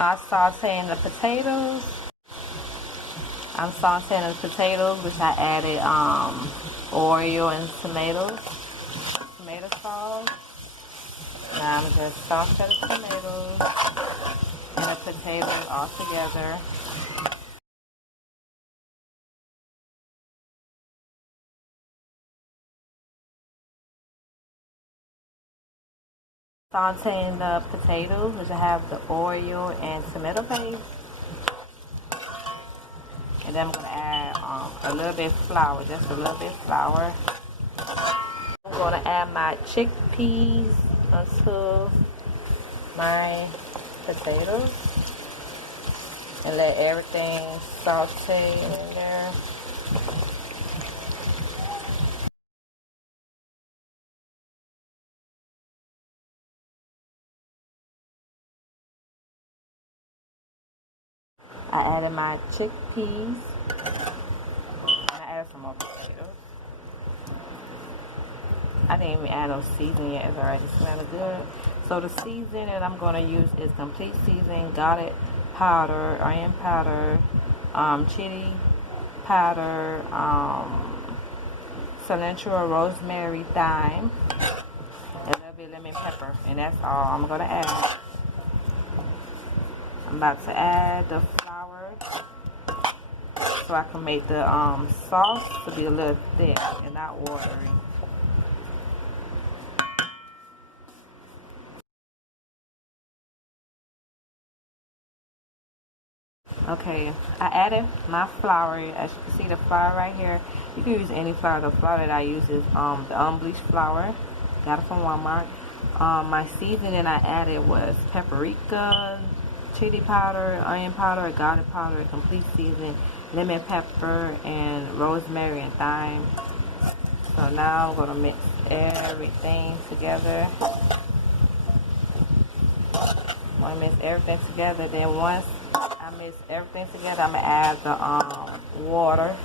I'm sauteing the potatoes. Which I added Oreo and tomato sauce. Now I'm just saute the tomatoes and the potatoes all together. Sauteing the potatoes, which I have the Oreo and tomato paste. And then I'm going to add a little bit of flour, just a little bit of flour. I'm going to add my chickpeas onto my potatoes and let everything saute in there. I added my chickpeas. I added some more potatoes. I didn't even add no seasoning yet. It's already smelling good. So the seasoning that I'm going to use is complete seasoning, garlic powder, onion powder, chili powder, cilantro, rosemary, thyme, and a little bit of lemon pepper. And that's all I'm going to add. I'm about to add the flour so I can make the sauce to be a little thick and not watery. Okay, I added my flour. As you can see, the flour right here. You can use any flour. The flour that I use is the unbleached flour. Got it from Walmart. My seasoning I added was paprika, chili powder, onion powder, garlic powder, complete seasoning, lemon pepper, and rosemary and thyme. So now I'm going to mix everything together. I'm going to mix everything together. Then once I mix everything together, I'm going to add the water.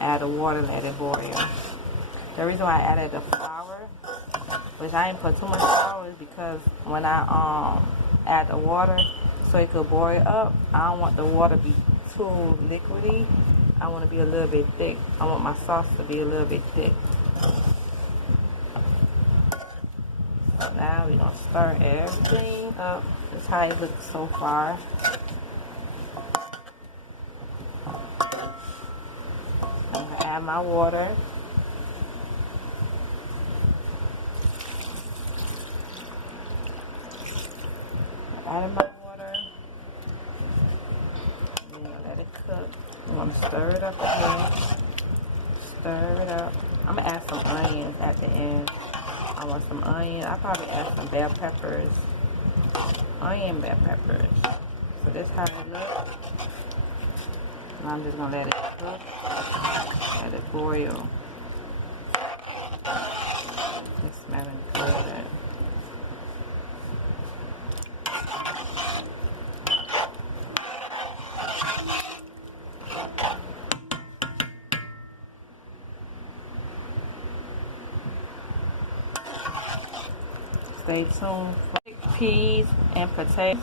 Add the water, let it boil. The reason why I added the flour, which I didn't put too much flour, is because when I add the water, so it could boil up, I don't want the water to be too liquidy. I want to be a little bit thick. I want my sauce to be a little bit thick. So now we're going to stir everything up. That's how it looks so far. I'm going to add my water. Adding my water. I'm going to let it cook. I'm going to stir it up again. Stir it up. I'm going to add some onions at the end. I want some onion. I'll probably add some bell peppers. Onion bell peppers. So this is how it looks. And I'm just going to let it cook. Let it boil. It's smelling good. Stay tuned for chickpeas and potatoes.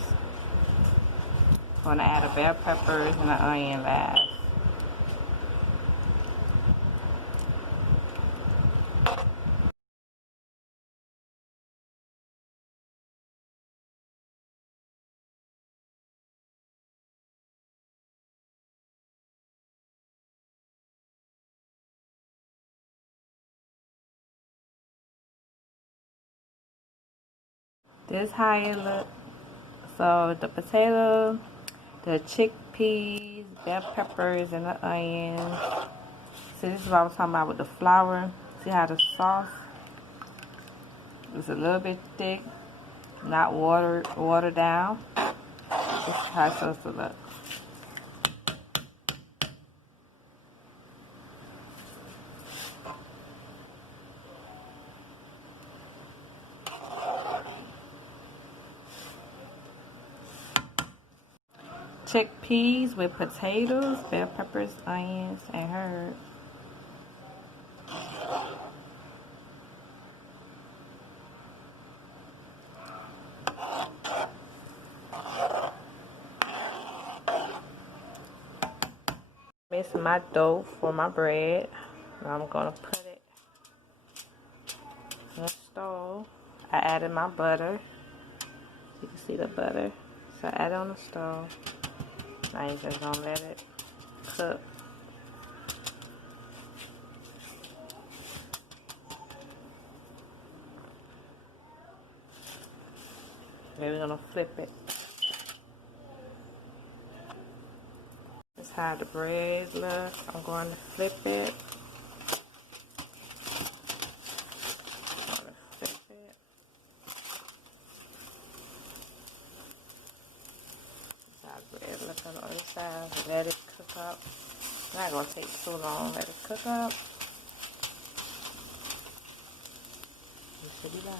I'm going to add the bell peppers and the onion last. This is how it looks. So the potato, the chickpeas, bell peppers, and the onions. See, this is what I was talking about with the flour. See how the sauce is a little bit thick, not watered down. This is how it's supposed to look. Chickpeas with potatoes, bell peppers, onions, and herbs. It's my dough for my bread. Now I'm gonna put it on the stove. I added my butter. You can see the butter. So I add it on the stove. Now you're just gonna let it cook. Then we're gonna flip it. That's how the bread looks. I'm going to flip it. I'm going to flip it. That's how the bread looks on the other side. Let it cook up. It's not going to take too long. Let it cook up. It should be done.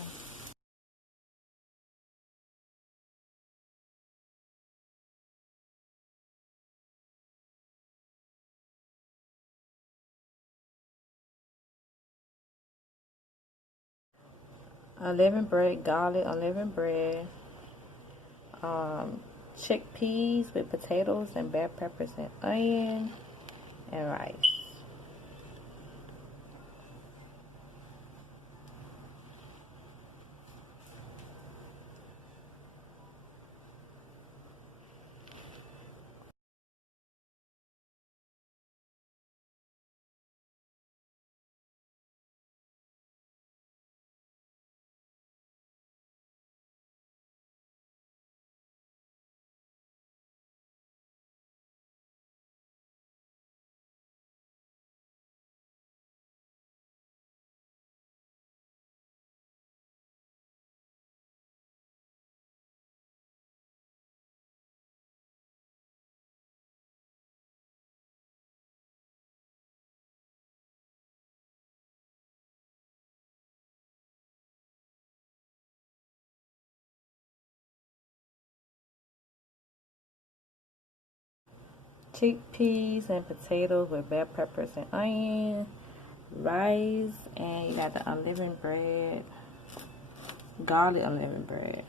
11 bread, garlic, 11 bread, chickpeas with potatoes and bell peppers and onion, and rice. Chickpeas and potatoes with bell peppers and onion, rice, and you got the unleavened bread, garlic unleavened bread.